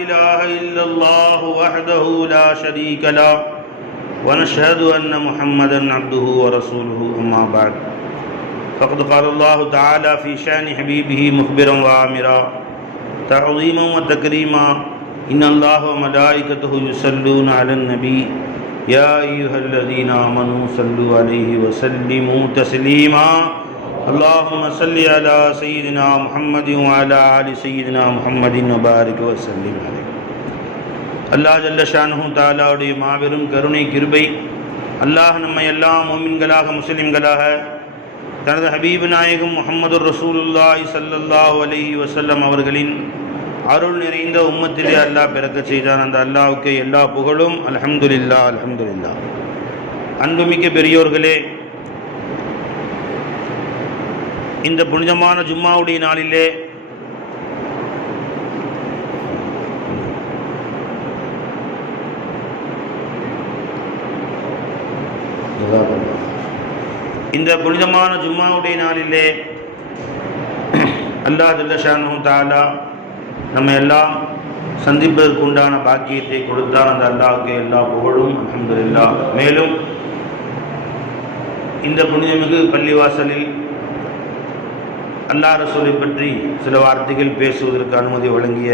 إله إلا الله وحده لا شريك له ونشهد أن محمدا عبده ورسوله أما بعد. فقد قال الله تعالى في شأن حبيبه مخبرا وآمرا تعظيما وتكريما إن الله وملائكته يصلون على النبي. يا أيها الذين آمنوا صلوا عليه وسلموا تسليما. اللهم صل على سيدنا محمد وعلى آل سيدنا محمد وبارك وسلم عليه அல்லாஹ் ஜல்ல ஷானஹு தாலாவுடைய மாபெரும் கருணை கிருபை அல்லாஹ் நம்மை எல்லாம் மோமின்களாக முஸ்லிம்களாக தனது ஹபீப் நாயகம் முகமது ரசூலுல்லாஹி ஸல்லல்லாஹு அலைஹி வஸல்லம் அவர்களின் அருள் நிறைந்த உம்மத்திலே அல்லாஹ் பிறக்க செய்தான் அந்த அல்லாஹ்வுக்கு எல்லா புகழும் அல்ஹம்துலில்லா அல்ஹம்துலில்லா அன்புமிக்க பெரியோர்களே இந்த புனிதமான ஜும்மாவுடைய நாளிலே இந்த புனிதமான ஜும்மாவுடைய நாளிலே அல்லா ஜல்லஷானு தாலா நம்ம எல்லாம் சந்திப்பதற்கு உண்டான பாக்கியத்தை கொடுத்தான் அந்த அல்லாவுக்கு எல்லா புகழும் அல்ஹம்துலில்லா மேலும் இந்த புனிதமிகு பள்ளிவாசலில் அல்லாஹ் ரசூலை பற்றி சில வார்த்தைகள் பேசுவதற்கு அனுமதி வழங்கிய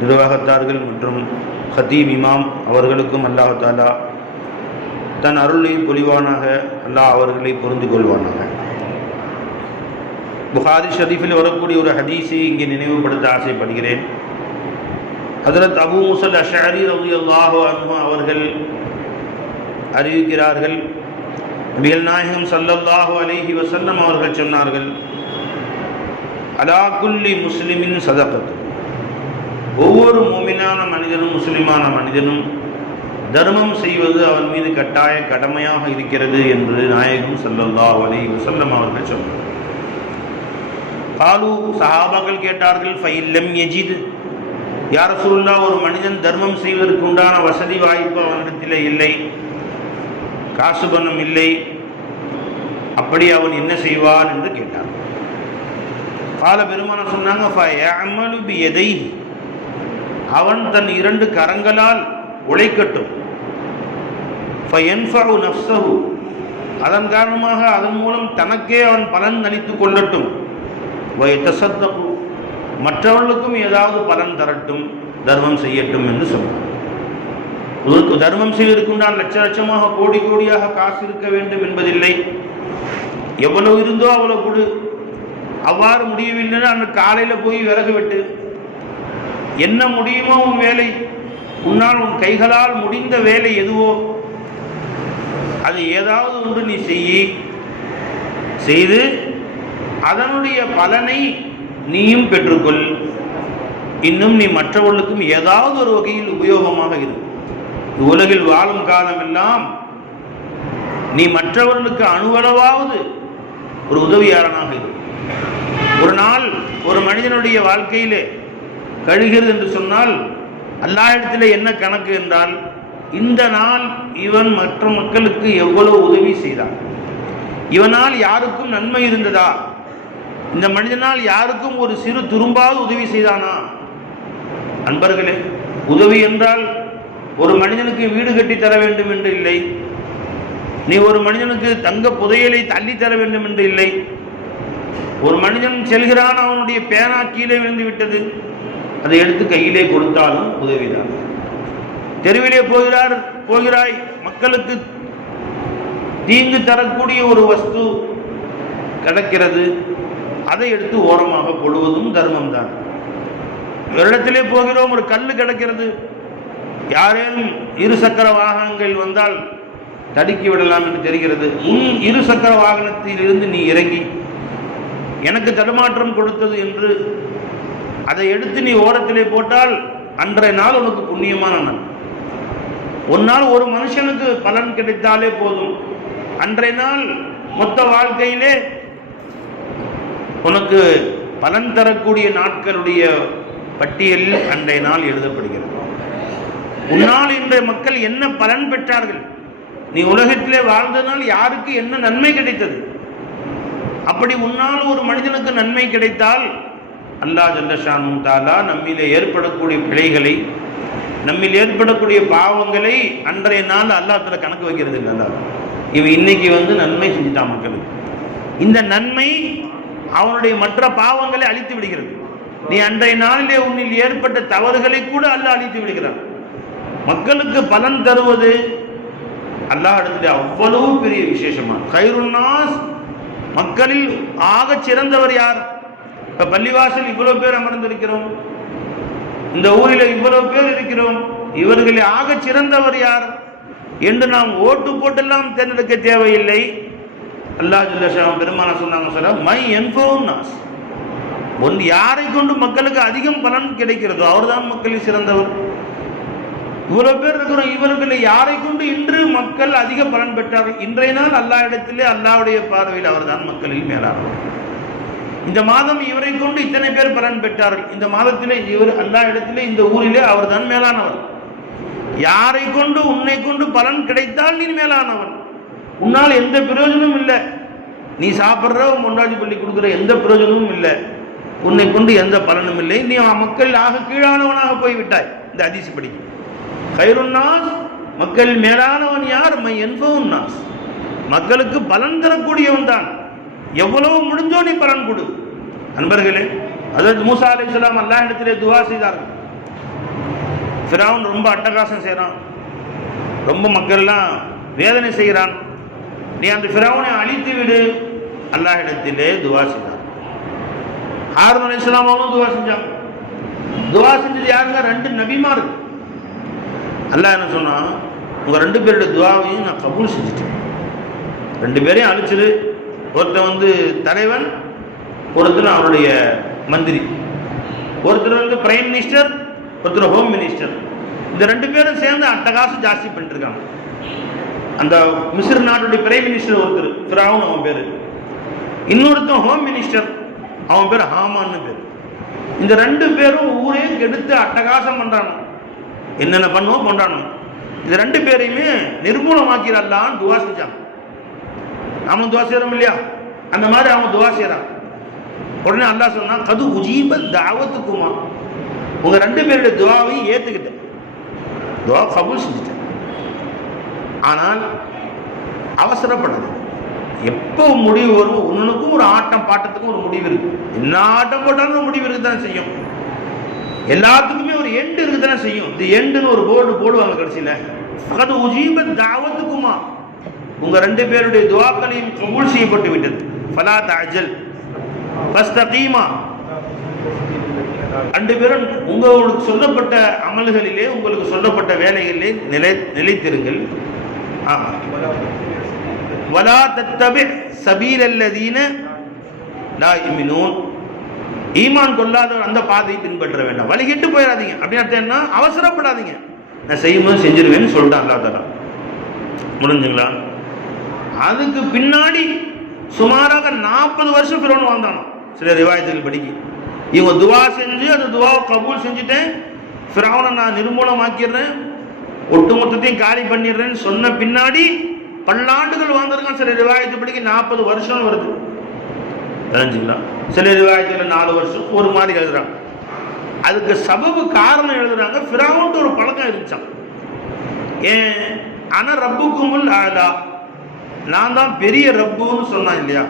நிர்வாகத்தார்கள் மற்றும் ஹத்தீப் இமாம் அவர்களுக்கும் அல்லாஹாலா தன் அருளை பொலிவானாக அல்லாஹ் அவர்களை புரிந்து கொள்வானாக. புகாரி ஷரீஃபில் வரக்கூடிய ஒரு ஹதீஸை இங்கே நினைவுபடுத்த ஆசைப்படுகிறேன். ஹதரத் அபு முசல் அஷாரி ரவி அல்லாஹோ அவர்கள் அறிவிக்கிறார்கள். நபிகள் நாயகம் சல்லல்லாஹு அலைஹி வசல்லம் அவர்கள் சொன்னார்கள் அலாக்குல்லி முஸ்லிமின் சதகத்து. ஒவ்வொரு மூமினான மனிதனும் முஸ்லிமான மனிதனும் தர்மம் செய்வது அவன் மீது கட்டாய கடமையாக இருக்கிறது என்று நாயகம் சல்லல்லாஹு அலி வசல்லம் அவர்கள் சொன்னார் பாலு சஹாபாக்கள் கேட்டார்கள் ஃபைல்லம் எஜித் யார் சொல்லா ஒரு மனிதன் தர்மம் செய்வதற்கு உண்டான வசதி வாய்ப்பு அவனிடத்தில் இல்லை. காசு பணம் இல்லை. அப்படி அவன் என்ன செய்வான்? என்று கேட்டான் கால பெருமான சொன்னாங்க ஃபயஅமலு அவன் தன் இரண்டு கரங்களால் உழைக்கட்டும். அதன் காரணமாக அதன் மூலம் தனக்கே அவன் பலன் அளித்துக் கொள்ளட்டும். மற்றவர்களுக்கும் ஏதாவது பலன் தரட்டும் தர்மம் செய்யட்டும் என்று சொன்னார் உனக்கு தர்மம் செய்வதற்குண்டான் லட்ச லட்சமாக கோடி கோடியாக காசு இருக்க வேண்டும் என்பதில்லை. எவ்வளவு இருந்தோ அவ்வளவு கொடு. அவ்வாறு முடியவில்லைன்னா அந்த காலையில் போய் விறகு வெட்டு. என்ன முடியுமோ உன் வேலை. உன்னால் உன் கைகளால் முடிந்த வேலை எதுவோ. அது ஏதாவது ஒன்று நீ செய்யி. செய்து அதனுடைய பலனை நீயும் பெற்றுக்கொள். இன்னும் நீ மற்றவர்களுக்கும் ஏதாவது ஒரு வகையில் உபயோகமாக இரு. உலகில் வாழும் காலமெல்லாம் நீ மற்றவர்களுக்கு அணுவளவாவது ஒரு உதவியாளனாக இரு. ஒரு நாள் ஒரு மனிதனுடைய வாழ்க்கையிலே கழுகிறது என்று சொன்னால் அல்லாஹிடத்தில் என்ன கணக்கு என்றால் இந்த நாள் இவன் மற்ற மக்களுக்கு எவ்வளவு உதவி செய்தான்? இவனால் யாருக்கும் நன்மை இருந்ததா? இந்த மனிதனால் யாருக்கும் ஒரு சிறு துரும்பாவது உதவி செய்தானா? அன்பர்களே உதவி என்றால் ஒரு மனிதனுக்கு வீடு கட்டி தர வேண்டும் என்று இல்லை. நீ ஒரு மனிதனுக்கு தங்க புதையலை தள்ளி தர வேண்டும் என்று இல்லை. ஒரு மனிதன் செல்கிறான் அவனுடைய பேனா கீழே விழுந்து விட்டது. அதை எடுத்து கையிலே கொடுத்தாலும் உதவிதான். தெருவிலே போகிறார் போகிறாய் மக்களுக்கு தீங்கு தரக்கூடிய ஒரு வஸ்து கிடக்கிறது. அதை எடுத்து ஓரமாக போடுவதும் தர்மம் தான் வருடத்திலே போகிறோம் ஒரு கல் கிடக்கிறது. யாரேனும் இரு சக்கர வாகனங்கள் வந்தால் தடுக்கி விடலாம் என்று தெரிகிறது. உன் இரு சக்கர வாகனத்தில் இருந்து நீ இறங்கி எனக்கு தடுமாற்றம் கொடுத்தது என்று அதை எடுத்து நீ ஓரத்திலே போட்டால் அன்றைய நாள் உனக்கு புண்ணியமான நாள். ஒரு நாள் ஒரு மனுஷனுக்கு பலன் கிடைத்தாலே போதும். அன்றைய நாள் மொத்த வாழ்க்கையிலே உனக்கு பலன் தரக்கூடிய நாட்களுடைய பட்டியலில் அன்றைய நாள் எழுதப்படுகிறது. உன்னால் இன்றைய மக்கள் என்ன பலன் பெற்றார்கள்? நீ உலகத்திலே வாழ்ந்ததனால் யாருக்கு என்ன நன்மை கிடைத்தது? அப்படி உன்னால் ஒரு மனிதனுக்கு நன்மை கிடைத்தால் அல்லாஹ் ஜல்லஷானும் தாலா நம்மிலே ஏற்படக்கூடிய பிழைகளை நம்மில் ஏற்படக்கூடிய பாவங்களை அன்றைய நாள் அல்லாத்துல கணக்கு வைக்கிறது இல்லை இவன் இன்னைக்கு வந்து நன்மை செஞ்சுட்டான் மக்களுக்கு இந்த நன்மை அவனுடைய மற்ற பாவங்களை அழித்து விடுகிறது. நீ அன்றைய நாளிலே உன்னில் ஏற்பட்ட தவறுகளை கூட அல்லாஹ் அழித்து விடுகிறான். மக்களுக்கு பலன் தருவது அல்லாஹ் இடத்துல அவ்வளவு பெரிய விசேஷமா. கைருன்னாஸ் மக்களில் ஆகச் சிறந்தவர் யார்? இப்ப பள்ளிவாசல் இவ்வளவு பேர் அமர்ந்திருக்கிறோம். இந்த ஊரில் இவ்வளவு பேர் இருக்கிறோம். இவர்களில் ஆகச் சிறந்தவர் யார் என்று நாம் ஓட்டு போட்டெல்லாம் தேர்ந்தெடுக்க தேவையில்லை. அல்லாஹ் ஜல்லஷாம் பெருமான சொன்னாங்க சார் மை என்போம் நாஸ். ஒன்று யாரை கொண்டு மக்களுக்கு அதிகம் பலன் கிடைக்கிறதோ அவர்தான் மக்களில் சிறந்தவர். இவ்வளவு பேர் இருக்கிறோம் இவர்களை யாரை கொண்டு இன்று மக்கள் அதிக பலன் பெற்றார்கள்? இன்றைய நாள் அல்லா இடத்திலே அல்லாவுடைய பார்வையில் அவர்தான் மக்களில் மேலானவர். இந்த மாதம் இவரை கொண்டு இத்தனை பேர் பலன் பெற்றார்கள். இந்த மாதத்திலே இவர் அல்லா இடத்திலே இந்த ஊரிலே அவர்தான் மேலானவர். யாரை கொண்டு உன்னை கொண்டு பலன் கிடைத்தால் நீ மேலானவன்? உன்னால் எந்த பிரயோஜனமும் இல்லை. நீ சாப்பிட்ற முண்டாஜி பள்ளி கொடுக்குற எந்த பிரயோஜனமும் இல்லை. உன்னை கொண்டு எந்த பலனும் இல்லை. நீ மக்கள் ஆக கீழானவனாக போய்விட்டாய். இந்த அதிசப்படி படிக்கும். கைருன்னாஸ் மக்கள் மேலானவன் யார்? மை என்பவன் நாஸ். மக்களுக்கு பலன் தரக்கூடியவன் தான். எவ்வளவு முடிஞ்சோ நீ பலன் கொடு. நண்பர்களே அதாவது மூசா அலி இஸ்லாம் அல்லா இடத்திலே துவா செய்தார்கள். ஃபிரௌன் ரொம்ப அட்டகாசம் செய்கிறான் ரொம்ப மக்கள்லாம் வேதனை செய்கிறான். நீ அந்த ஃபிரௌனை அழித்து விடு. அல்லாஹ் இடத்திலே துவா செய்தார். ஹாரூன் அலி இஸ்லாமாவும் துவா செஞ்சாங்க. துவா செஞ்சது யாருங்க? ரெண்டு நபிமார் அல்லாஹ் என்ன சொன்னான்? உங்கள் ரெண்டு பேருடைய துவாவையும் நான் கபூல் செஞ்சுட்டேன். ரெண்டு பேரையும் அழிச்சிரு. ஒருத்தன் வந்து தலைவன் ஒருத்தர் அவருடைய மந்திரி. ஒருத்தர் வந்து பிரைம் மினிஸ்டர் ஒருத்தர் ஹோம் மினிஸ்டர் இந்த ரெண்டு பேரும் சேர்ந்து அட்டகாசம் ஜாஸ்தி பண்ணிட்டு இருக்காங்க அந்த மிஸ்ர் நாட்டுடைய பிரைம் மினிஸ்டர் ஒருத்தர் ஃபிராவுன் அவன் பேர். இன்னொருத்தன் ஹோம் மினிஸ்டர் அவன் பேர் ஹாமான்னு பேர். இந்த ரெண்டு பேரும் ஊரே கெடுத்து அட்டகாசம் பண்ணுறாங்க என்னென்ன பண்ணுவோம்? கொண்டாடணும். இது ரெண்டு பேரையுமே நிர்மூலமாக்கிறான்னு துவா செஞ்சான் நாமும் துவா செய்கிறோம் இல்லையா? அந்த மாதிரி அவன் துவா செய்கிறான் உடனே அல்லா சொன்னான் கது உஜீப தாவத்துக்குமா. உங்கள் ரெண்டு பேருடைய துவாவையும் ஏற்றுக்கிட்டேன் துவா கபூல் செஞ்சுட்டேன். ஆனால் அவசரப்படாது. எப்போ முடிவு வரும்? ஒன்றுக்கும் ஒரு ஆட்டம் பாட்டத்துக்கும் ஒரு முடிவு இருக்கு. என்ன ஆட்டம் போட்டாலும் முடிவு இருக்கு தான் செய்யும். எல்லாத்துக்குமே ஒரு எண்டு இருக்கு தானே செய்யும். இந்த எண்டுன்னு ஒரு போர்டு போடுவாங்க கடைசியில். அது உஜீப தாவத்துக்குமா? உங்க ரெண்டு பேருடைய துவாக்களையும் கபூல் செய்யப்பட்டு விட்டது. ஃபலா தாஜல் ஃபஸ்தகீமா. ரெண்டு பேரும் உங்களுக்கு சொல்லப்பட்ட அமல்களிலே உங்களுக்கு சொல்லப்பட்ட வேலைகளிலே நிலை நிலைத்திருங்கள். வலா தத்தபி சபீல் அல்லதீன லா இமினூன் ஈமான் கொள்ளாதவர் அந்த பாதையை பின்பற்ற வேண்டாம். வழிகிட்டு போயிடாதீங்க. அப்படின்னு அர்த்தம் என்ன? அவசரப்படாதீங்க. நான் செய்யும்போது செஞ்சிருவேன்னு சொல்லிட்டான் அல்லா தலா முடிஞ்சுங்களா அதுக்கு பின்னாடி சுமாராக நாற்பது வருஷம் ஃபிரோன் வாழ்ந்தானோ சில ரிவாயத்தில் படிக்க. இவங்க துவா செஞ்சு அந்த துவாவை கபூல் செஞ்சுட்டேன். ஃபிரௌனை நான் நிர்மூலமாக்கிடுறேன். ஒட்டுமொத்தத்தையும் காலி பண்ணிடுறேன்னு சொன்ன பின்னாடி பல்லாண்டுகள் வாழ்ந்திருக்கான். சில ரிவாயத்து படிக்க நாற்பது வருஷம் வருது. தெரிஞ்சுங்களா? சில ரிவாயத்தில் நாலு வருஷம் ஒரு மாதிரி எழுதுறாங்க. அதுக்கு சபபு காரணம் எழுதுறாங்க. ஃபிரௌன்ட்டு ஒரு பழக்கம் இருந்துச்சான் ஏன்? ஆனால் ரப்புக்குமுல் ஆலா நான் தான் பெரிய ரப்புன்னு சொன்னான் இல்லையா?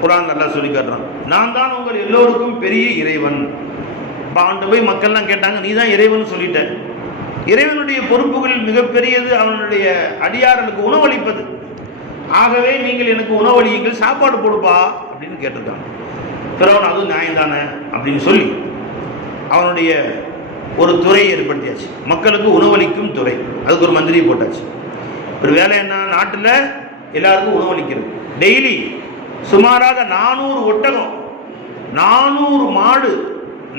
குரான் நல்லா சொல்லி காட்டுறான். நான் தான் உங்கள் எல்லோருக்கும் பெரிய இறைவன். இப்போ போய் மக்கள்லாம் கேட்டாங்க நீ தான் இறைவன் சொல்லிட்ட. இறைவனுடைய பொறுப்புகள் மிகப்பெரியது அவனுடைய அடியார்களுக்கு உணவளிப்பது. ஆகவே நீங்கள் எனக்கு உணவளியுங்கள் சாப்பாடு போடுப்பா. அப்படின்னு கேட்டிருக்காங்க. பிறவன் அதுவும் நியாயம் தானே அப்படின்னு சொல்லி அவனுடைய ஒரு துறை ஏற்படுத்தியாச்சு. மக்களுக்கு உணவளிக்கும் துறை. அதுக்கு ஒரு மந்திரியை போட்டாச்சு. ஒரு வேலை என்ன? நாட்டில் எல்லாருக்கும் உணவளிக்கிறது. டெய்லி சுமாராக நானூறு ஒட்டகம் நானூறு மாடு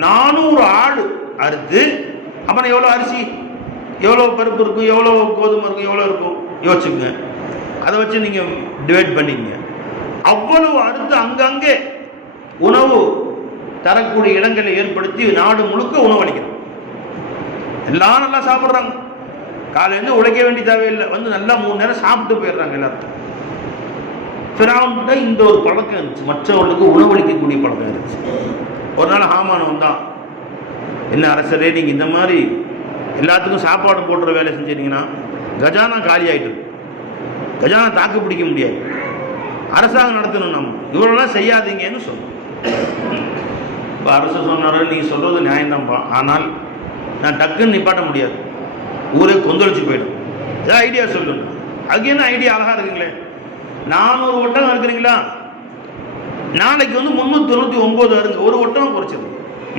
நானூறு ஆடு அறுத்து அப்புறம் எவ்வளோ அரிசி? எவ்வளோ பருப்பு இருக்கும்? எவ்வளோ கோதுமை இருக்கும்? எவ்வளோ இருக்கும்? யோசிச்சுங்க அதை வச்சு நீங்கள் டிவைட் பண்ணிக்கங்க. அவ்வளவு அடுத்து அங்கங்கே உணவு தரக்கூடிய இடங்களை ஏற்படுத்தி நாடு முழுக்க உணவளிக்கணும் எல்லாம் நல்லா சாப்பிட்றாங்க. காலையிலேருந்து உழைக்க வேண்டிய தேவையில்லை. வந்து நல்லா மூணு நேரம் சாப்பிட்டு போயிடுறாங்க எல்லாத்தையும் ஃபிராவுன்கிட்ட இந்த ஒரு பழக்கம் இருந்துச்சு. மற்றவர்களுக்கு உணவளிக்கக்கூடிய பழக்கம் இருந்துச்சு. ஒரு நாள் ஹாமான் வந்தான். என்ன அரசரே நீங்கள் இந்த மாதிரி எல்லாத்துக்கும் சாப்பாடு போடுற வேலை செஞ்சீங்கன்னா கஜானா காலி ஆயிட்டு கஜானா தாக்கு பிடிக்க முடியாது. அரசாங்கம் நடத்தணும் நம்ம. இவ்வளோலாம் செய்யாதீங்கன்னு சொல்லுவோம் இப்போ அரசு சொன்னாரு நீங்கள் சொல்கிறது நியாயம்தான்ப்பா ஆனால் நான் டக்குன்னு நிப்பாட்ட முடியாது. ஊரே கொந்தளிச்சு போயிடும். ஏதாவது ஐடியா சொல்லணும். அதுக்கு என்ன ஐடியா அழகாக இருக்குங்களே. நானூறு ஒட்டகம் இருக்கிறீங்களா? நாளைக்கு வந்து முந்நூற்றி தொண்ணூற்றி ஒம்பது வருங்க ஒரு ஒட்டகம் குறைச்சது.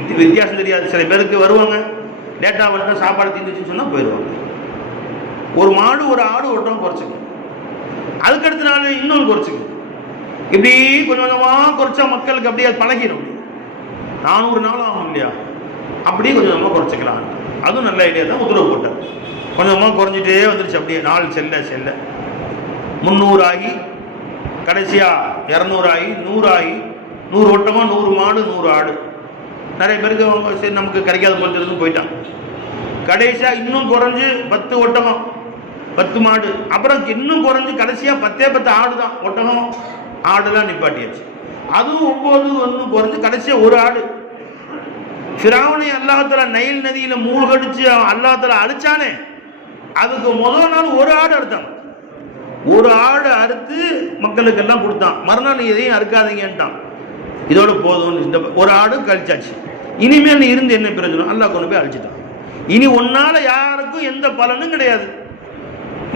இது வித்தியாசம் தெரியாது. சில பேருக்கு வருவாங்க. லேட்டாக வரட்டும் சாப்பாடு தீர்ந்துச்சுன்னு சொன்னால் போயிடுவாங்க ஒரு மாடு ஒரு ஆடு ஒட்டகம் குறைச்சிக்கும் அதுக்கடுத்த நாள் இன்னொன்று குறைச்சிக்கும் இப்படி கொஞ்சம் கொஞ்சமாக குறைச்சா மக்களுக்கு அப்படியே அது பழகிடும். நானூறு நாள் ஆகும் இல்லையா? அப்படியே கொஞ்சம் கொஞ்சமாக குறைச்சிக்கலாம். அதுவும் நல்ல ஐடியா தான் உத்தரவு போட்டார். கொஞ்சமாக குறைஞ்சிட்டே வந்துருச்சு அப்படியே நாள் செல்ல செல்ல. முந்நூறு ஆகி கடைசியாக இரநூறு ஆகி நூறு ஆகி நூறு ஒட்டமாக நூறு மாடு நூறு ஆடு. நிறைய பேருக்கு அவங்க சரி நமக்கு கிடைக்காத போல இருந்து போயிட்டான் கடைசியாக இன்னும் குறைஞ்சு பத்து ஒட்டகம் பத்து மாடு. அப்புறம் இன்னும் குறைஞ்சு கடைசியாக பத்தே பத்து ஆடு தான் ஒட்டகம். ஆடெல்லாம் நிப்பாட்டியாச்சு. அதுவும் ஒம்பது ஒன்று குறைஞ்சு கடைசியாக ஒரு ஆடு. ஃபிராவனை அல்லாத்துல நைல் நதியில் மூழ்கடிச்சு அவன் அல்லாஹால அழிச்சானே. அதுக்கு முதல் நாள் ஒரு ஆடு அறுத்தான். ஒரு ஆடு அறுத்து மக்களுக்கு எல்லாம் கொடுத்தான். மறுநாள் எதையும் அறுக்காதீங்கன்ட்டான். இதோட போதும்னு இந்த ஒரு ஆடு கழிச்சாச்சு. இனிமேல் இருந்து என்ன பிரயோஜனம்? அல்லாஹ் கொண்டு போய் அழிச்சிட்டான். இனி உன்னால யாருக்கும் எந்த பலனும் கிடையாது.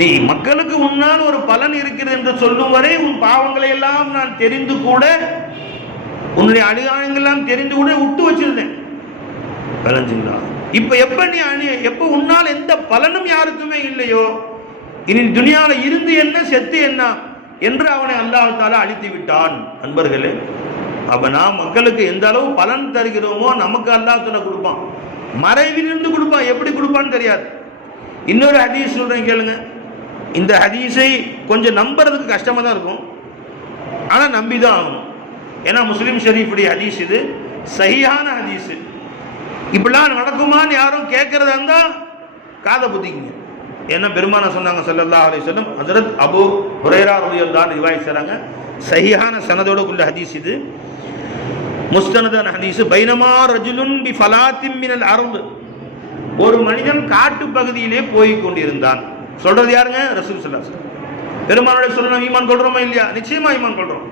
நீ மக்களுக்கு உன்னால் ஒரு பலன் இருக்கிறது என்று சொல்லும் வரை உன் பாவங்களை எல்லாம் நான் தெரிந்து கூட உன்னுடைய அடியாயங்கள் எல்லாம் தெரிந்து கூட விட்டு வச்சிருந்தேன். விளைஞ்சுங்களா? இப்ப எப்ப நீ அணி எப்ப உன்னால் எந்த பலனும் யாருக்குமே இல்லையோ இனி துணியால இருந்து என்ன செத்து என்ன என்று அவனை அல்லாஹால அழித்து விட்டான். அன்பர்களே அப்ப நான் மக்களுக்கு எந்த அளவு பலன் தருகிறோமோ நமக்கு அல்லாஹால கொடுப்பான். மறைவிலிருந்து கொடுப்பான். எப்படி கொடுப்பான்னு தெரியாது. இன்னொரு ஹதீஸ் சொல்றேன் கேளுங்க. இந்த ஹதீஸை கொஞ்சம் நம்புறதுக்கு கஷ்டமாக தான் இருக்கும். ஆனால் நம்பி தான் ஆகணும். ஏன்னா முஸ்லீம் ஷரீஃபுடைய ஹதீஸ் இது சரியான ஹதீஸ் இப்படிலாம் நடக்குமான்னு யாரும் கேட்கறதா இருந்தால் காதை புத்திக்குங்க ஏன்னா பெருமான சொன்னாங்க சல்லல்லா அலி சொல்லம் ஹசரத் அபு ஹுரேரா ரலியல்லாஹு ரிவாயத் செய்கிறாங்க சரியான சனதோட உள்ள ஹதீஸ் இது. முஸ்தனதான ஹதீஸ் பைனமா ரஜுலுன் பி ஃபலாத்தின் மினல் அர்து. ஒரு மனிதன் காட்டு பகுதியிலே போய் கொண்டிருந்தான். சொல்றது யாருங்க? ரசூல் சொல்லா சார் வஸல்லம். பெருமானுடைய சொல்ல நம்ம ஈமான் கொள்றோமா இல்லையா? நிச்சயமா ஈமான் கொள்றோம்.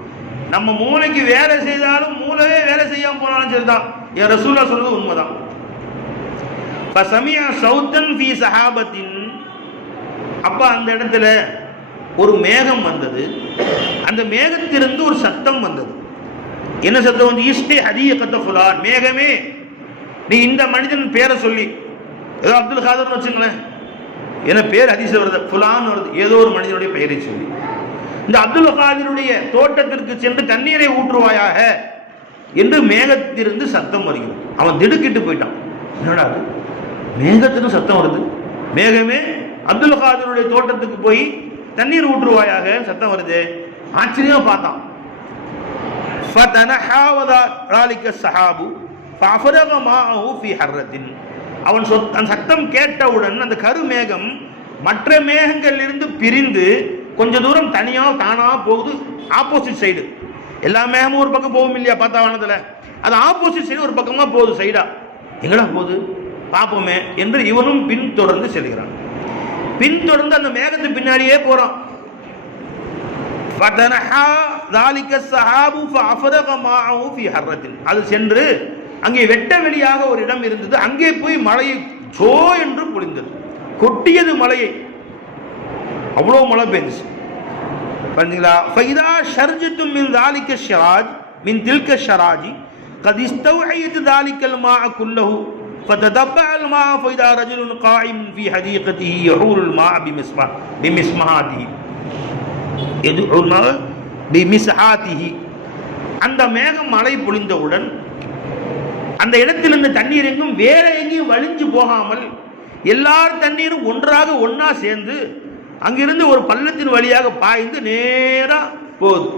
நம்ம மூளைக்கு வேலை செய்தாலும் மூளையே வேலை செய்யாம போனாலும் சரிதான். என் ரசூல்லா சொல்றது உண்மைதான். சமியா சௌத்தன் ஃபி சஹாபத்தின். அப்ப அந்த இடத்துல ஒரு மேகம் வந்தது. அந்த மேகத்திலிருந்து ஒரு சத்தம் வந்தது. என்ன சத்தம் வந்து? ஈஸ்டே ஹதிய கத்த மேகமே. நீ இந்த மனிதன் பேரை சொல்லி. ஏதோ அப்துல் காதர்னு வச்சுங்களேன். என பேர் அதிசயம் வருது. புலான்னு வருது. ஏதோ ஒரு மனிதனுடைய பெயரை சொல்லி. இந்த அப்துல் காதிருடைய தோட்டத்திற்கு சென்று தண்ணீரை ஊற்றுவாயாக என்று மேகத்திலிருந்து சத்தம் வருகிறது. அவன் திடுக்கிட்டு போயிட்டான். என்னடா அது? மேகத்திலும் சத்தம் வருது. மேகமே அப்துல் காதருடைய தோட்டத்துக்கு போய் தண்ணீர் ஊற்றுவாயாக சத்தம் வருது. ஆச்சரியமா பார்த்தான். சஹாபு ஃபஃபரக மாஹு ஃபி ஹர்ரத்தின். அவன் சொத் அந்த சத்தம் கேட்டவுடன் அந்த கருமேகம் மற்ற மேகங்களிலிருந்து பிரிந்து கொஞ்ச தூரம் தனியாக தானாக போகுது ஆப்போசிட் சைடு எல்லா மேகமும் ஒரு பக்கம் போகும் இல்லையா பார்த்தா வானத்தில்? அது ஆப்போசிட் சைடு ஒரு பக்கமாக போகுது சைடா எங்கடா போகுது? பார்ப்போமே என்று இவனும் பின்தொடர்ந்து செல்கிறான். பின்தொடர்ந்து அந்த மேகத்து பின்னாடியே போகிறான் அது சென்று அங்கே வெட்ட வெளியாக ஒரு இடம் இருந்தது அங்கே போய் மழையை ஜோ என்று பொழிந்தது கொட்டியது மலையை அவ்வளோ மழை பெஞ்சுச்சு பார்த்தீங்களா ஃபைதா ஷர்ஜித்தும் மின் ذَلِكَ الشَّرَاجِ من تلك الشَّرَاجِ قد استوعيت ذلك الماء كله فتتبع الماء فإذا رجل قائم في حديقته يحول الماء بمسمع بمسمعاته يدعو الماء بمسحاته அந்த மேகம் மழை பொழிந்தவுடன் அந்த இடத்திலிருந்து தண்ணீர் எங்கும் வேற எங்கேயும் வழிஞ்சு போகாமல் எல்லார் தண்ணீரும் ஒன்றாக ஒன்றா சேர்ந்து அங்கிருந்து ஒரு பள்ளத்தின் வழியாக பாய்ந்து நேராக போகுது.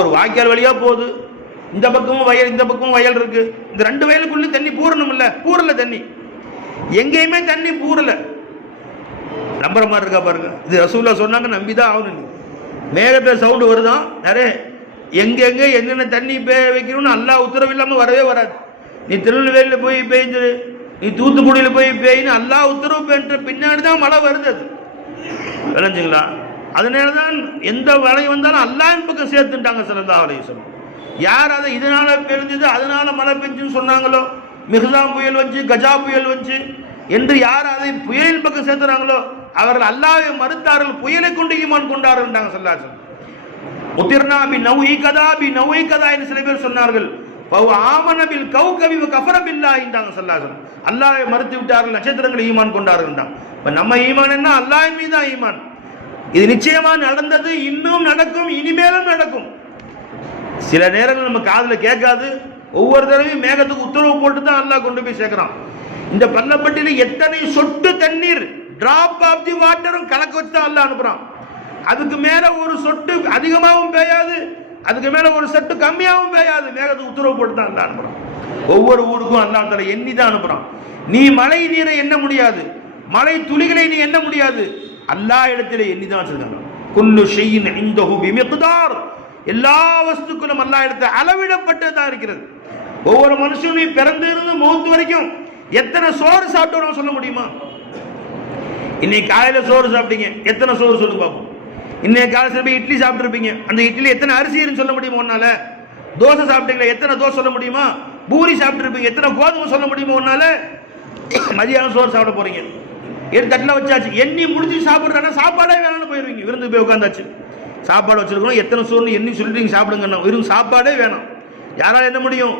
ஒரு வாய்க்கால் வழியாக போகுது. இந்த பக்கமும் வயல் இந்த பக்கமும் வயல் இருக்கு. இந்த ரெண்டு வயலுக்குள்ளே தண்ணி பூரணும் இல்லை பூரல தண்ணி. எங்கேயுமே தண்ணி பூரல. நம்புற மாதிரி இருக்கா பாருங்க. இது ரசூல்லா சொன்னாங்க நம்பி தான் ஆகணும் நீ மேகத்தில் சவுண்டு வருதான். நிறைய எங்கெங்கே என்னென்ன தண்ணி பே வைக்கணும்னு எல்லா உத்தரவு இல்லாமல் வரவே வராது. நீ திருநெல்வேலியில் போய் பெய்ஞ்சிரு நீ தூத்துக்குடியில் போய் பெய்யுன்னு அல்லாஹ் உத்தரவு பெற்ற பின்னாடி தான் மழை வருது அது. விளைஞ்சுங்களா அதனால தான் எந்த மழை வந்தாலும் அல்லாஹ்வின் பக்கம் சேர்த்துட்டாங்க சிலந்தா அலையம் யார் அதை இதனால பெஞ்சது அதனால மழை பெஞ்சுன்னு சொன்னாங்களோ? மிகுதாம் புயல் வச்சு கஜா புயல் வச்சு என்று யார் அதை புயலின் பக்கம் சேர்த்துறாங்களோ? அவர்கள் அல்லாவை மறுத்தார்கள் புயலை கொண்டு ஈமான் கொண்டார்கள் சொல்லாச்சு முத்திர்னா பி நௌஹி கதா பி நௌஹி கதா என்று சில பேர் சொன்னார்கள். பவு ஆமனபில் கவு கவி கஃபர பில்லா என்றாங்க சொல்லாசன் அல்லாஹ்வை மறுத்து விட்டார்கள் நட்சத்திரங்களை ஈமான் கொண்டார்கள் இப்போ நம்ம ஈமான் என்ன? அல்லாஹ்வின் மீது தான் ஈமான். இது நிச்சயமா நடந்தது இன்னும் நடக்கும் இனிமேலும் நடக்கும். சில நேரங்கள் நம்ம காதில் கேட்காது. ஒவ்வொரு தடவையும் மேகத்துக்கு உத்தரவு போட்டு தான் அல்லாஹ் கொண்டு போய் சேர்க்கிறான். இந்த பள்ளப்பட்டியில எத்தனை சொட்டு தண்ணீர் டிராப் ஆஃப் தி வாட்டரும் கலக்க வச்சு தான் அல்லாஹ் அனுப்புகிறான் அதுக்கு மேலே ஒரு சொட்டு அதிகமாகவும் பெய்யாது அதுக்கு மேல ஒரு செட்டு கம்மியாகவும் பெய்யாது மேகத்துக்கு உத்தரவு போட்டு தான் அனுப்புறான். ஒவ்வொரு ஊருக்கும் அல்லாஹ் தலை எண்ணி தான் அனுப்புறான். நீ மழை நீரை எண்ண முடியாது. மழை துளிகளை நீ எண்ண முடியாது. எல்லா இடத்துல எண்ணி தான் வச்சிருக்காங்க. குல்லு ஷையின் இந்தஹு பிமிக்தார். எல்லா வஸ்துக்களும் எல்லா இடத்துல அளவிடப்பட்டதா இருக்கிறது. ஒவ்வொரு மனுஷனும் பிறந்து இருந்து மௌத்து வரைக்கும் எத்தனை சோறு சாப்பிட்டோம் சொல்ல முடியுமா? இன்னைக்கு காலையில சோறு சாப்பிட்டீங்க. எத்தனை சோறு சொல்லு பார்ப்போம் இன்னைக்கு காலையில் போய் இட்லி சாப்பிட்ருப்பீங்க அந்த இட்லி எத்தனை அரிசின்னு சொல்ல முடியுமா உன்னால? தோசை சாப்பிட்டீங்களா? எத்தனை தோசை சொல்ல முடியுமா? பூரி சாப்பிட்ருப்பீங்க எத்தனை கோதுமை சொல்ல முடியுமா உன்னால? மதியானம் சோறு சாப்பிட போறீங்க. எடுத்து தட்டில் வச்சாச்சு. எண்ணி முடிஞ்சு சாப்பிட்றானா சாப்பாடே வேணாம்னு போயிருவீங்க. விருந்து போய் உட்காந்தாச்சு சாப்பாடு வச்சிருக்கணும் எத்தனை சோறுன்னு எண்ணி சொல்லிட்டு நீங்கள் சாப்பிடுங்கண்ணா வெறும் சாப்பாடே வேணும். யாரால என்ன முடியும்?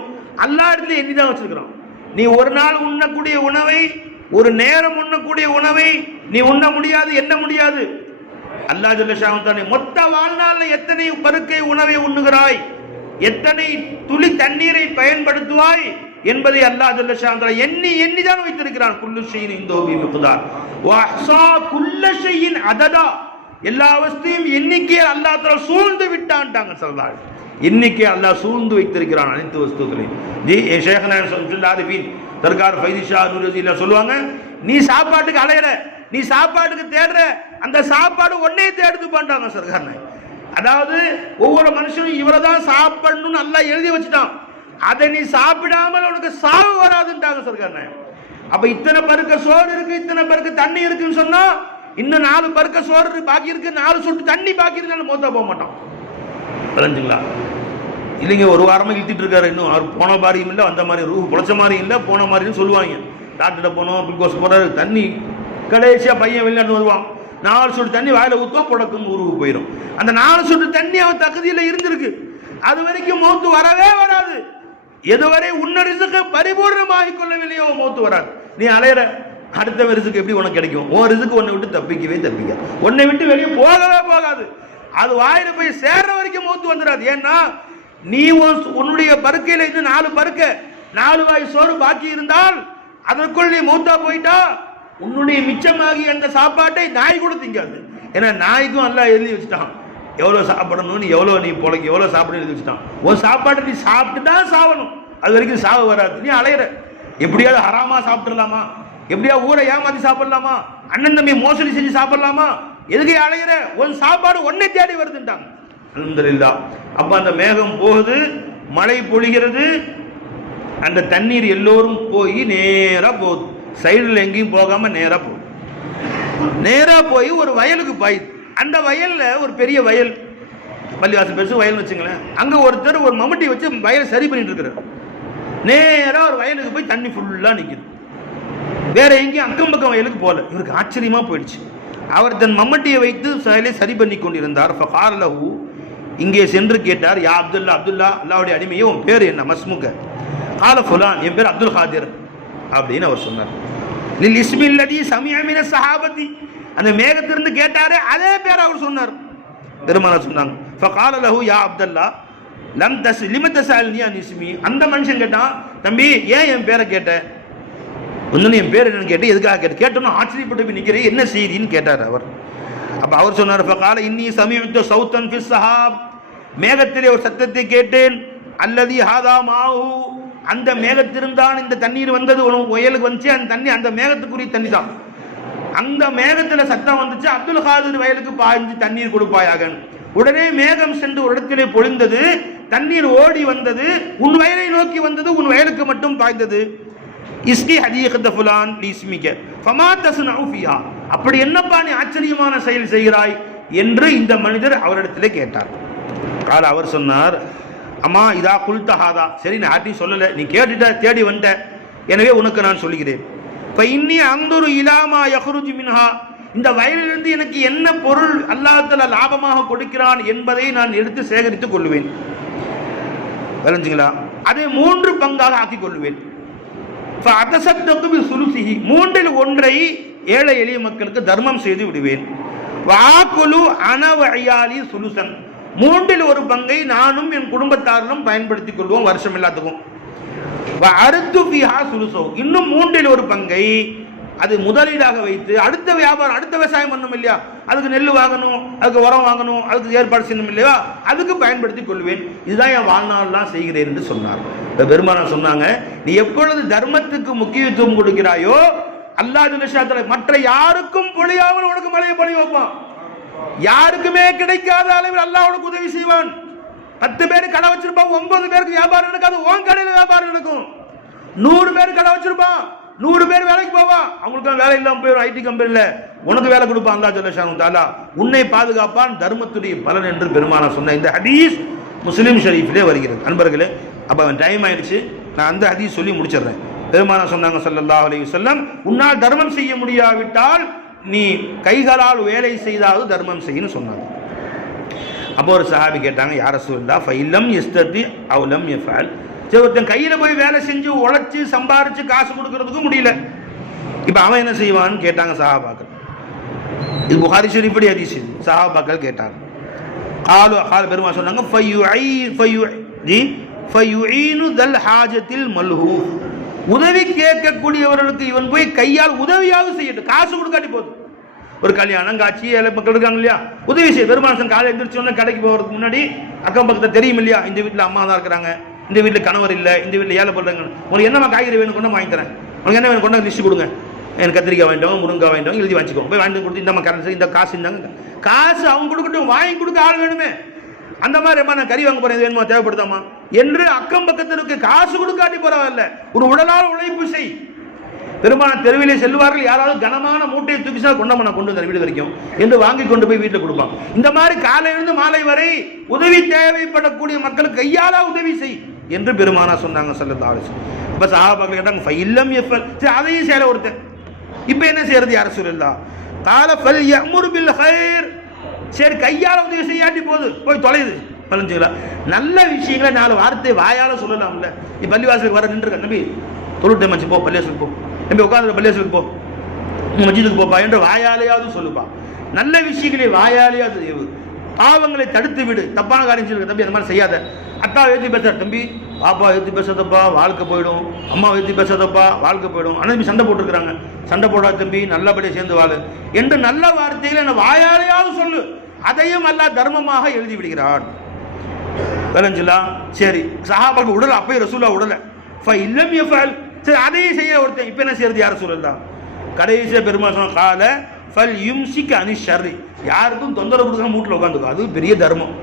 எல்லா இடத்துலையும் எண்ணி தான் வச்சிருக்கிறோம். நீ ஒரு நாள் உண்ணக்கூடிய உணவை ஒரு நேரம் உண்ணக்கூடிய உணவை நீ உண்ண முடியாது எண்ண முடியாது. அல்லா ஜல்லஷாவும் தானே மொத்த வாழ்நாளில் எத்தனை பருக்கை உணவை உண்ணுகிறாய்? எத்தனை துளி தண்ணீரை பயன்படுத்துவாய் என்பதை அல்லா ஜல்லஷாந்தா எண்ணி எண்ணி வைத்திருக்கிறான். குல்லுஷையின் செய்யின் இந்தோபி முகுதார் வாஹ்சா குல்ல அததா. எல்லா வஸ்தையும் எண்ணிக்கையில் அல்லா தலா சூழ்ந்து விட்டான்ட்டாங்க சொல்றாள் இன்னைக்கு அல்லாஹ் சூழ்ந்து வைத்திருக்கிறான் அனைத்து வஸ்துக்களையும். ஜி ஷேக் நாயன் சொல்லுல்லாது சர்க்கார் ஃபைதிஷா நூறு சொல்லுவாங்க நீ சாப்பாட்டுக்கு அலையிற நீ சாப்பாட்டுக்கு தேடுற அந்த சாப்பாடு ஒன்னே தேடுது பண்றாங்க சொல்றாங்க அதாவது ஒவ்வொரு மனுஷனும் இவரை தான் சாப்பிடணும்னு நல்லா எழுதி வச்சுட்டான். அதை நீ சாப்பிடாமல் உனக்கு சாவு வராதுன்ட்டாங்க சொல்றாங்க அப்ப இத்தனை பருக்க சோறு இருக்கு இத்தனை பருக்க தண்ணி இருக்குன்னு சொன்னா இன்னும் நாலு பருக்க சோறு பாக்கி இருக்கு நாலு சொட்டு தண்ணி பாக்கி இருந்தாலும் மூத்தா போக மாட்டோம் விளைஞ்சுங்களா இல்லைங்க ஒரு வாரமா இழுத்துட்டு இருக்காரு இன்னும். அவர் போன மாதிரியும் இல்லை வந்த மாதிரி ரூ புழைச்ச மாதிரியும் இல்லை போன மாதிரியும் சொல்லுவாங்க. டாக்டர்கிட்ட போனோம் குளுக்கோஸ் போறாரு தண்ணி கடைசியாக பையன் வெளிநாட்டு வருவான். நாலு சொட்டு தண்ணி வாயில் ஊற்றுவோம் புடக்கும் ஊருக்கு போயிடும் அந்த நாலு சொட்டு தண்ணி அவன் தகுதியில் இருந்திருக்கு. அது வரைக்கும் மௌத்து வரவே வராது. எதுவரை உன்னரிசுக்கு ரிசுக்கு கொள்ளவில்லையோ மௌத்து வராது. நீ அலையிற அடுத்த ரிசுக்கு எப்படி உனக்கு கிடைக்கும்? ஓ ரிசுக்கு உன்னை விட்டு தப்பிக்கவே தப்பிக்க. உன்னை விட்டு வெளியே போகவே போகாது. அது வாயில் போய் சேர்ற வரைக்கும் மௌத்து வந்துடாது. ஏன்னா நீ உன்- உன்னுடைய பருக்கையில இருந்து நாலு பருக்க நாலு வாய் சோறு பாக்கி இருந்தால் அதற்குள் நீ மூத்தா போயிட்டா உன்னுடைய மிச்சமாகி அந்த சாப்பாட்டை நாய் கூட திங்காது. ஏன்னா நாய்க்கும் எல்லாம் எழுதி வச்சுட்டான். எவ்வளோ சாப்பிடணும்னு எவ்வளோ நீ பொழைக்க எவ்வளோ சாப்பிடணும் எழுதி வச்சுட்டான். ஒரு சாப்பாட்டை நீ சாப்பிட்டு தான் சாவணும். அது வரைக்கும் சாவு வராது. நீ அலையிற. எப்படியாவது ஹராமா சாப்பிட்றலாமா எப்படியா ஊரை ஏமாத்தி சாப்பிடலாமா? அண்ணன் தம்பி மோசடி செஞ்சு சாப்பிடலாமா? எதுக்கு அலையிற? உன் சாப்பாடு ஒன்னை தேடி வருதுன்ட்டாங்க. அல்ஹம்துலில்லா. அப்ப அந்த மேகம் போகுது மழை பொழிகிறது. அந்த தண்ணீர் எல்லோரும் போய் நேராக போகுது. சைடில் எங்கேயும் போகாமல் நேராக போகும் நேராக போய் ஒரு வயலுக்கு பாயுது அந்த வயலில் ஒரு பெரிய வயல். பள்ளிவாசம் பெருசு வயல்னு வச்சுங்களேன். அங்கே ஒருத்தர் ஒரு மம்முட்டி வச்சு வயலை சரி பண்ணிட்டு இருக்கிறார் நேராக ஒரு வயலுக்கு போய் தண்ணி ஃபுல்லாக நிற்கிது வேற எங்கேயும் அக்கம் பக்கம் வயலுக்கு போகல இவருக்கு ஆச்சரியமாக போயிடுச்சு. அவர் தன் மம்மட்டியை வைத்து செயலை சரி பண்ணி கொண்டிருந்தார். ஃபகார் லஹு இங்கே சென்று கேட்டார் யா அப்துல்லா அப்துல்லா அல்லாவுடைய அடிமையே உன் பேர் என்ன? மஸ்முக. கால ஃபுலான். என் பேர் அப்துல் ஹாதிர் அப்படின்னு அவர் சொன்னார். லில் இஸ்மில்லதி சமயமின சஹாபதி. அந்த மேகத்திலிருந்து கேட்டாரே அதே பேர் அவர் சொன்னார். பெருமானார் சொன்னாங்க ஃபகால லஹு யா அப்துல்லா லம் தஸ் லிம அன் இஸ்மி. அந்த மனுஷன் கேட்டான் தம்பி ஏன் என் பேரை கேட்ட? ஒன்று என் பேர் என்னன்னு கேட்டு எதுக்காக கேட்டு? கேட்டோன்னு ஆச்சரியப்பட்டு போய் நிற்கிறேன் என்ன செய்தின்னு கேட்டார் அவர். அப்ப அவர் சொன்னார் கால இன்னி சமீபத்த சவுத்தன் ஃபிஸ் சஹாப். மேகத்திலே ஒரு சத்தத்தை கேட்டேன் அல்லது ஹாதா மாஹு அந்த மேகத்திலிருந்தான் இந்த தண்ணீர் வந்தது. ஒயலுக்கு வந்துச்சு. அந்த தண்ணி அந்த மேகத்துக்குரிய தண்ணி தான் அந்த மேகத்துல சத்தம் வந்துச்சு. அப்துல் காதிர் வயலுக்கு பாய்ஞ்சு தண்ணீர் கொடுப்பாயாக. உடனே மேகம் சென்று ஒரு இடத்திலே பொழிந்தது. தண்ணீர் ஓடி வந்தது. உன் வயலை நோக்கி வந்தது. உன் வயலுக்கு மட்டும் பாய்ந்தது. இஸ்கி ஹதீகத்த ஃபுலான் லீஸ்மிக ஃபமா தசு நௌஃபியா அப்படி என்னப்பா நீ ஆச்சரியமான செயல் செய்கிறாய்? என்று இந்த மனிதர் அவரிடத்திலே கேட்டார். அவர் சொன்னார் அம்மா இதா குல்தஹாதா சரி நான் யார்ட்டையும் சொல்லலை. நீ கேட்டுட்ட தேடி வந்துட்ட எனவே உனக்கு நான் சொல்லுகிறேன். இப்போ இன்னி அந்தொரு இலாமா யஹ்ருஜி மின்ஹா. இந்த வயலிலிருந்து எனக்கு என்ன பொருள் அல்லாஹல லாபமாக கொடுக்கிறான் என்பதை நான் எடுத்து சேகரித்துக் கொள்வேன். விளைஞ்சுங்களா அதை மூன்று பங்காக ஆக்கிக் கொள்வேன். ஃபஅதசத்தகு மூன்றில் ஒன்றை ஏழை எளிய மக்களுக்கு தர்மம் செய்து விடுவேன். வாக்குலு அனவழியாலி சுலுசன். மூன்றில் ஒரு பங்கை நானும் என் குடும்பத்தாரிலும் பயன்படுத்திக் கொள்வோம் வருஷம் எல்லாத்துக்கும் அடுத்து பிஹா சுலுசோ இன்னும் மூன்றில் ஒரு பங்கை அது முதலீடாக வைத்து அடுத்த வியாபாரம் அடுத்த விவசாயம் பண்ணும் இல்லையா? அதுக்கு நெல் வாங்கணும் அதுக்கு உரம் வாங்கணும் அதுக்கு ஏற்பாடு செய்யணும் இல்லையா? அதுக்கு பயன்படுத்தி கொள்வேன். இதுதான் என் வாழ்நாள்லாம் செய்கிறேன் என்று சொன்னார். இப்போ பெருமானார் சொன்னாங்க நீ எப்பொழுது தர்மத்துக்கு முக்கியத்துவம் கொடுக்கிறாயோ அல்லாஹ் மற்ற யாருக்கும் பொழியாமல் உனக்கு மழையை பொழி வைப்பான். யாருக்குமே கிடைக்காத அளவில் அல்லாஹ் உனக்கு உதவி செய்வான். பத்து பேர் கடை வச்சிருப்பான் ஒன்பது பேருக்கு வியாபாரம் நடக்காது உன் கடையில் வியாபாரம் நடக்கும். நூறு பேர் கடை வச்சிருப்பான் நூறு பேர் வேலைக்கு போவான். அவங்களுக்கு வேலை இல்லாமல் போயிடும் ஐடி கம்பெனியில் உனக்கு வேலை கொடுப்பான் அல்லா ஜல்லஷானு தாலா உன்னை பாதுகாப்பான் தர்மத்துடைய பலன் என்று பெருமானா சொன்ன இந்த ஹதீஸ் முஸ்லீம் ஷரீஃபிலே வருகிறது. அன்பர்களே அப்போ அவன் டைம் ஆயிடுச்சு. நான் அந்த ஹதீஸ் சொல்லி முடிச்சிடுறேன். பெருமானா சொன்னாங்க ஸல்லல்லாஹு அலி வஸல்லம் உன்னால் தர்மம் செய்ய முடியாவிட்டால் நீ கைகளால் வேலை செய்தாவது தர்மம் செய்யன்னு சொன்னாங்க. அப்போ ஒரு சஹாபி கேட்டாங்க யார சொல்லா ஃபைலம் எஸ்தத்தி அவுலம் எஃபால் சரி ஒருத்தன் கையில் போய் வேலை செஞ்சு உழைச்சி சம்பாரிச்சு காசு கொடுக்கறதுக்கும் முடியல. இப்போ அவன் என்ன செய்வான்னு கேட்டாங்க சஹாபாக்கள். இது புகாரி ஷரீஃபடி ஹதீஸ் இது. சஹாபாக்கள் கேட்டாங்க. ஆலு ஆல் பெருமா சொன்னாங்க ஃபையு ஐ ஃபையு ஜி ஐனு தல் ஹாஜத்தில் மல்ஹூ உதவி கேட்கக்கூடியவர்களுக்கு இவன் போய் கையால் உதவியாவது செய்யட்டும். காசு கொடுக்காட்டி போதும். ஒரு கல்யாணம் காட்சி ஏழை மக்கள் இருக்காங்க இல்லையா? உதவி செய்ய பெருமாசன் காலை எந்திரிச்சோன்னே கடைக்கு போகிறதுக்கு முன்னாடி அக்கம் பக்கத்தில் தெரியும் இல்லையா? இந்த வீட்டில் அம்மா தான் இருக்கிறாங்க. இந்த வீட்டில் கணவர் இல்லை. இந்த வீட்டில் ஏழை பண்றாங்க உனக்கு என்னம்மா காய்கறி வேணும் கொண்டு வாங்கி தரேன். உனக்கு என்ன வேணும் கொண்டு லிஸ்ட் கொடுங்க. எனக்கு கத்திரிக்காய் வாங்கிட்டோம் முருங்காய் வாங்கிட்டோம் எழுதி வச்சுக்கோ. போய் வாங்கி கொடுத்து இந்த கரன்சி இந்த காசு இருந்தாங்க காசு அவங்க கொடுக்கட்டும். வாங்கி கொடுக்க ஆள் வேணுமே. அந்த மாதிரி அம்மா நான் கறி வாங்க போகிறேன் வேணுமா? தேவைப்படுதாமா என்று அக்கம் பக்கத்திற்கு காசு கொடுக்காட்டி பரவாயில்ல ஒரு உடலால் உழைப்பு செய். பெருமான தெருவிலே செல்வார்கள் யாராவது கனமான மூட்டையை தூக்கி சார் கொண்டாம நான் கொண்டு வந்தேன் வீடு வரைக்கும் என்று வாங்கி கொண்டு போய் வீட்டில் கொடுப்பான். இந்த மாதிரி காலையிலிருந்து மாலை வரை உதவி தேவைப்படக்கூடிய மக்களுக்கு கையாலா உதவி செய் என்று பெருமானா சொன்னாங்க சல்லல்லாஹு அலைஹி இப்போ சாபாக்கள் சஹாபாக்கள் கேட்டாங்க ஃபைல்லம் எஃப்எல் சரி அதையும் சேர ஒருத்தன். இப்போ என்ன செய்யறது யார சொல்லா கால ஃபல் யமுர் பில் ஹைர் சரி கையால உதவி செய்யாட்டி போகுது போய் தொலையுது. பலஞ்சுக்கலாம் நல்ல விஷயங்களை நாலு வார்த்தை வாயால சொல்லலாம்ல நீ பள்ளிவாசலுக்கு வர நின்றுருக்க. நம்பி தொழுட்டை மச்சு போ பள்ளியாசலுக்கு போ. நம்பி உட்காந்து பள்ளியாசலுக்கு போ. மஜிதுக்கு போப்பா என்று வாயாலேயாவது சொல்லுப்பா. நல்ல விஷயங்களை வாயாலேயாவது பாவங்களை தடுத்து விடு. தப்பான காரியம் சொல்லுங்க தம்பி அந்த மாதிரி செய்யாத. அத்தா ஏற்றி பேச தம்பி பாப்பா ஏற்றி பேசாதப்பா வாழ்க்கை போயிடும். அம்மா ஏற்றி பேசாதப்பா வாழ்க்கை போயிடும். ஆனால் தம்பி சண்டை போட்டுருக்குறாங்க. சண்டை போடா தம்பி நல்லபடியாக சேர்ந்து வாழு. என்று நல்ல வார்த்தையில் என்ன வாயாலேயாவது சொல்லு. அதையும் அல்ல தர்மமாக எழுதி விடுகிறான். விளைஞ்சுலா சரி. சஹாபாக்கு உடல அப்பயே ரசூலா உடல. ஃபை இல்லம் எஃபல் சரி அதையும் செய்ய ஒருத்தன். இப்போ என்ன செய்யறது யார் சூழல் தான் கடைசியாக பெருமா சொன்ன கால ஃபல் யும்சிக்கு அனி ஷர்ரி. யாருக்கும் தொந்தரவு கொடுக்காம வீட்டில் உட்காந்துக்கும் அது பெரிய தர்மம்.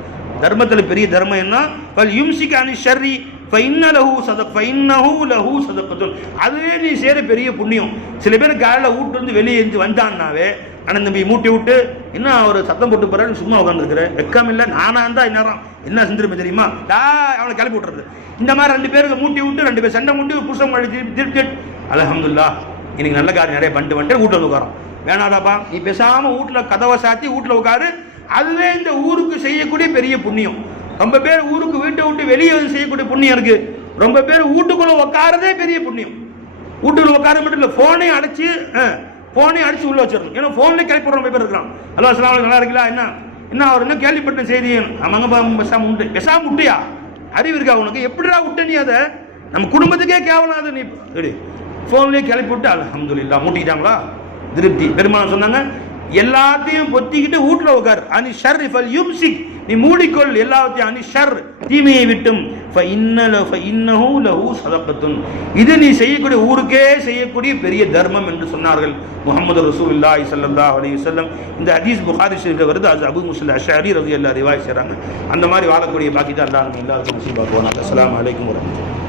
தர்மத்தில் பெரிய தர்மம் என்ன? ஃபல் யும்சிக்கு அனி ஷர்ரி. ஃபைன்ன லஹு சத ஃபைன்னஹு லஹு சதக்கத்துன். அதுவே நீ செய்கிற பெரிய புண்ணியம். சில பேர் காலையில் வீட்டு வந்து வெளியே இருந்து வந்தான்னாவே அண்ணன் தம்பி மூட்டி விட்டு என்ன அவர் சத்தம் போட்டு போறாரு சும்மா உட்காந்துருக்குற வெக்கம் இல்லை நானா இருந்தா இந்நேரம் என்ன செஞ்சிருப்பேன் தெரியுமா? டா அவனை கிளப்பி விட்டுறது. இந்த மாதிரி ரெண்டு பேருக்கு மூட்டி விட்டு ரெண்டு பேர் சண்டை மூட்டி புருஷன் மழை திருப்பி அலஹம்துல்லா இன்னைக்கு நல்ல காரியம் நிறைய பண்ணிட்டு வந்துட்டு வீட்டில் வந்து உட்காரோம். வேணாடாப்பா நீ பேசாம வீட்டில் கதவை சாத்தி வீட்டில் உட்காரு. அதுவே இந்த ஊருக்கு செய்யக்கூடிய பெரிய புண்ணியம். ரொம்ப பேர் ஊருக்கு வீட்டை விட்டு வெளியே வந்து செய்யக்கூடிய புண்ணியம் இருக்கு. ரொம்ப பேர் வீட்டுக்குள்ள உட்காரதே பெரிய புண்ணியம். வீட்டுக்குள்ள உட்கார மட்டும் இல்லை ஃபோனையும் அடைச்சு ஃபோனையும் அடிச்சு உள்ள வச்சிடணும். ஏன்னா ஃபோன்லேயே கிளப்பி விடுற பேர் இருக்கிறான். ஹலோ அஸ்லாம் நல்லா இருக்கீங்களா? என்ன? என்ன அவர் என்ன கேள்விப்பட்ட செய்தி? ஆமாங்க பெசாம உண்டு. பெசாம விட்டியா அறிவு இருக்கா உனக்கு? எப்படிடா விட்ட நீ அதை? நம்ம குடும்பத்துக்கே கேவலம் அது நீ. எடு ஃபோன்லேயே கிளப்பி விட்டு அல்ஹம்துலில்லா மூட்டிக்கிட்டாங்களா? திருப்தி. பெருமாள் சொன்னாங்க எல்லாத்தையும் பொத்திக்கிட்டு வீட்டில் உட்கார் அனி ஷர் ஃபல் யும்சிக். நீ மூடிக்கொள் எல்லாத்தையும் அனி ஷர் தீமையை விட்டும். ஃப இன்னல ஃப இன்னஹு லஹு சதகத்துன் இது நீ செய்யக்கூடிய ஊருக்கே செய்யக்கூடிய பெரிய தர்மம் என்று சொன்னார்கள் முகமது ரசூலுல்லாஹி ஸல்லல்லாஹு அலைஹி வஸல்லம். இந்த ஹதீஸ் புகாரி ஷரீஃப்ல வருது. அது அபு முஸ்லிம் அஷாரி ரலியல்லாஹு ரிவாய் செய்றாங்க. அந்த மாதிரி வாழக்கூடிய பாக்கியத்தை அல்லாஹ் நம்ம எல்லாருக்கும் நசீபாக்குவான் அஸ்ஸலாமு அலைக்கும் வரஹ்மத்துல்லாஹி.